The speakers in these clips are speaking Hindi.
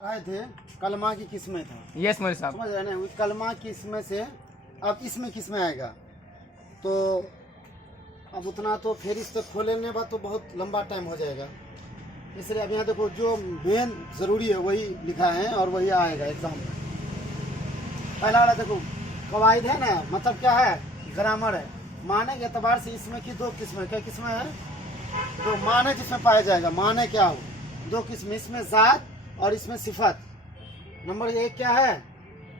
आए थे कलमा की किस्में था। यस मौलवी साहब, समझ रहे हैं ना, कलमा की किस्में से अब इसमें किस्में आएगा तो अब उतना तो फिर इस तक खोलने के बाद तो बहुत लंबा टाइम हो जाएगा। इसलिए अब यहाँ देखो जो मेन जरूरी है वही लिखा है और वही आएगा एग्जाम में। पहला वाला देखो कवायद है ना, मतलब क्या है, ग्रामर है। माने के एतबार से इसमें की दो किस्में, क्या किस्में है, तो माने जिसमें पाया जाएगा, माने क्या हो, दो किस्में, इसमें जात और इसमें सिफत। नंबर एक क्या है,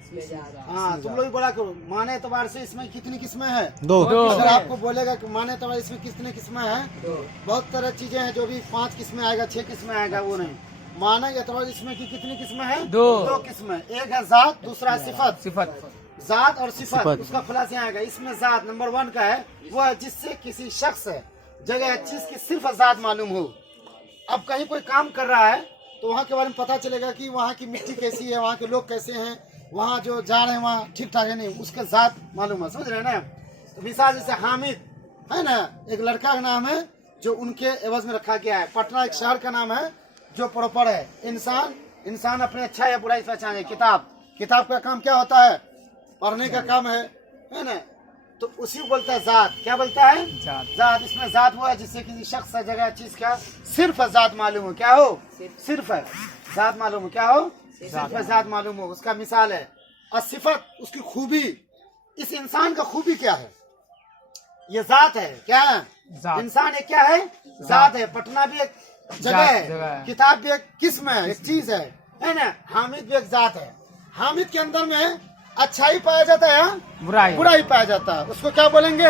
हाँ तुम लोग भी बोला करो, माने एतबार से इसमें कितनी किस्में हैं, दो। अगर आपको बोलेगा कि माने एतबार इसमें कितनी किस्में हैं, बहुत तरह चीजें हैं जो भी 5 किस्में आएगा 6 किस्में आएगा, वो नहीं। माने के एतबार इसमें की कितनी किस्में हैं, दो किस्में, एक है जात दूसरा है सिफत। जात और सिफत उसका खुलासा यहाँ आएगा। इसमें जात नंबर 1 का है, वो है जिससे किसी शख्स जगह चीज की सिर्फ जात मालूम हो। अब कहीं कोई काम कर रहा है तो वहाँ के बारे में पता चलेगा कि वहाँ की मिट्टी कैसी है, वहाँ के लोग कैसे हैं, वहाँ जो जा रहे हैं वहाँ ठीक ठाक है नहीं, उसके जात मालूम है। समझ रहे हैं ना। तो मिसाल जैसे हामिद है ना, एक लड़का का नाम है जो उनके एवज में रखा गया है। पटना एक शहर का नाम है जो प्रॉपर है। इंसान अपने अच्छा या बुराई पहचाने। किताब का काम क्या होता है, पढ़ने का काम है ना, तो उसी को बोलता है जात। क्या बोलता है, जात। इसमें जात वो है जिससे किसी शख्स जगह चीज का सिर्फ जात मालूम हो। क्या हो, सिर्फ है जात मालूम हो। क्या हो, सिर्फ जात मालूम हो। उसका मिसाल है और सिफत, उसकी खूबी। इस इंसान का खूबी क्या है, ये जात है। क्या है, इंसान एक क्या है, जात है। पटना भी एक जगह है, किताब भी एक किस्म है, एक चीज है ना। हामिद भी एक जात है। हामिद के अंदर में अच्छाई पाया जाता है या बुराई पाया जाता है, उसको क्या बोलेंगे,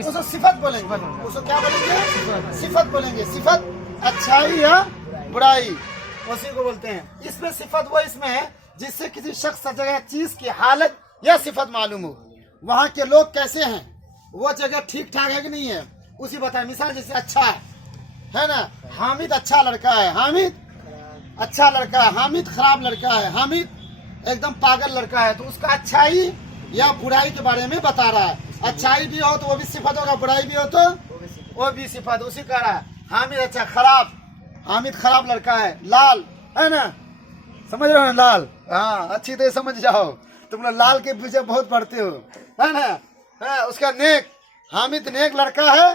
उसको सिफत बोलेंगे। उसको क्या बोलेंगे, सिफत बोलेंगे। सिफत अच्छाई या बुराई, उसी को बोलते हैं। इसमें सिफत वो इसमें है जिससे किसी शख्स जगह चीज की हालत या सिफत मालूम हो। वहाँ के लोग कैसे हैं, वो जगह ठीक ठाक है कि नहीं है, उसी बताए। मिसाल जैसे अच्छा है ना, हामिद अच्छा लड़का है, हामिद अच्छा लड़का है, हामिद खराब लड़का है, हामिद एकदम पागल लड़का है, तो उसका अच्छाई या बुराई के बारे में बता रहा है। अच्छाई भी हो तो वो भी सिफत होगा, बुराई भी हो तो वो भी सिफत। उसी का रहा है हामिद अच्छा, खराब, हामिद खराब लड़का है। लाल है ना, समझ रहे हो लाल, हाँ अच्छी तरह समझ जाओ, तुम लोग लाल के पीछे बहुत पढ़ते हो, है ना। है उसका नेक, हामिद नेक लड़का है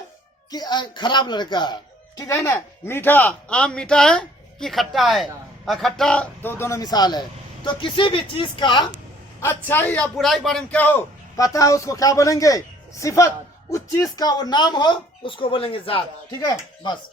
कि खराब लड़का है, ठीक है ना। मीठा, आम मीठा है कि खट्टा है, खट्टा, तो दोनों मिसाल है। तो किसी भी चीज का अच्छाई या बुराई बारे में क्या हो पता है, उसको क्या बोलेंगे, सिफत। उस चीज का वो नाम हो उसको बोलेंगे जात। ठीक है, बस।